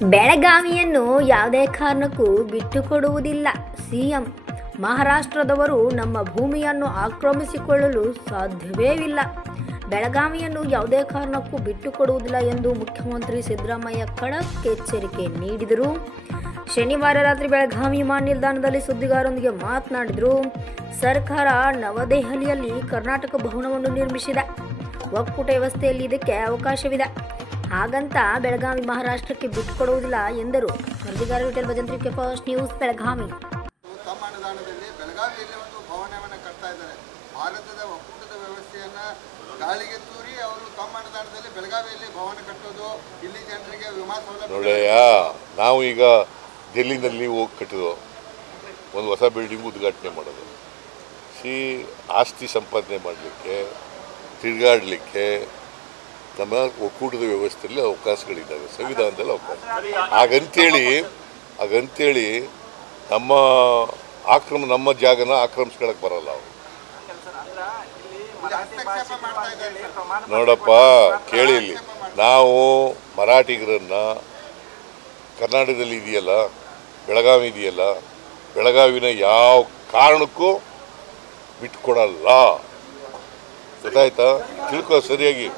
ಬೆಳಗಾವಿಯನ್ನು ಯಾವುದೇ ಕಾರಣಕ್ಕೂ ಬಿಟ್ಟುಕೊಡುವುದಿಲ್ಲ. ಸಿಎಂ ಮಹಾರಾಷ್ಟ್ರದವರು ನಮ್ಮ ಭೂಮಿಯನ್ನು ಆಕ್ರಮಿಸಿಕೊಳ್ಳಲು ಸಾಧ್ಯವೇ ಇಲ್ಲ. ಬೆಳಗಾವಿಯನ್ನು ಯಾವುದೇ ಕಾರಣಕ್ಕೂ ಬಿಟ್ಟುಕೊಡುವುದಿಲ್ಲ ಎಂದು ಮುಖ್ಯಮಂತ್ರಿ ಸಿದ್ದರಾಮಯ್ಯ ಖಡಕ್ ಎಚ್ಚರಿಕೆ ನೀಡಿದರು. ಶನಿವಾರ ರಾತ್ರಿ ಬೆಳಗಾವಿ ವಿಮಾನ ನಿಲ್ದಾಣದಲ್ಲಿ ಸುದ್ದಿಗಾರರೊಂದಿಗೆ ಮಾತನಾಡಿದರು. ಸರ್ಕಾರ ನವದೆಹಲಿಯಲ್ಲಿ ಕರ್ನಾಟಕ ಭವನವನ್ನು ನಿರ್ಮಿಸಿದೆ. ಒಕ್ಕೂಟ ವ್ಯವಸ್ಥೆಯಲ್ಲಿ ಇದಕ್ಕೆ ಅವಕಾಶವಿದೆ. ಹಾಗಂತ ಬೆಳಗಾವಿ ಮಹಾರಾಷ್ಟ್ರಕ್ಕೆ ಬಿಟ್ಟುಕೊಡುವುದಿಲ್ಲ ಎಂದರು. ವರದಿಗಾರ ವಿಠಲ್ ಭಜಂತ್ರಿ, ಫಸ್ಟ್ ನ್ಯೂಸ್, ಬೆಳಗಾವಿ. ತಮ್ಮ ಅನುದಾನದಲ್ಲಿ ಬೆಳಗಾವಿಯಲ್ಲಿ ಒಂದು ಭವನವನ್ನು ಕಟ್ತಾ ಇದ್ದಾರೆ. ಭಾರತದ ಒಕ್ಕೂಟದ ವ್ಯವಸ್ಥೆಯನ್ನ ಗಾಳಿಗೆ ತೂರಿ ಅವರು ತಮ್ಮ ಅನುದಾನದಲ್ಲಿ ಬೆಳಗಾವಿಯಲ್ಲಿ ಭವನ ಕಟ್ಟೋದು, ಇಲ್ಲಿ ಜನರಿಗೆ ವಿಮಾ ಸೌಲಭ್ಯ. ನಾವು ಈಗ ಡೆಲ್ಲಿನಲ್ಲಿ ಹೋಗಿ ಕಟ್ಟಿದೋ ಒಂದು ಹೊಸ ಬಿಲ್ಡಿಂಗ್ ಉದ್ಘಾಟನೆ ಮಾಡೋದು. ಆಸ್ತಿ ಸಂಪಾದನೆ ಮಾಡಲಿಕ್ಕೆ, ತಿರುಗಾಡಲಿಕ್ಕೆ ನಮ್ಮ ಒಕ್ಕೂಟದ ವ್ಯವಸ್ಥೆಯಲ್ಲಿ ಅವಕಾಶಗಳಿದ್ದಾವೆ, ಸಂವಿಧಾನದಲ್ಲಿ ಅವಕಾಶ. ಹಾಗಂತೇಳಿ ನಮ್ಮ ಜಾಗನ ಆಕ್ರಮಿಸ್ಕೊಳಕ್ಕೆ ಬರಲ್ಲ ಅವರು. ನೋಡಪ್ಪ, ಕೇಳಿ, ಇಲ್ಲಿ ನಾವು ಮರಾಠಿಗರನ್ನ ಕರ್ನಾಟಕದಲ್ಲಿ ಇದೆಯಲ್ಲ, ಬೆಳಗಾವಿ ಇದೆಯಲ್ಲ, ಬೆಳಗಾವಿನ ಯಾವ ಕಾರಣಕ್ಕೂ ಬಿಟ್ಕೊಡಲ್ಲ. ಗೊತ್ತಾಯ್ತಾ? ತಿಳ್ಕೊ ಸರಿಯಾಗಿ.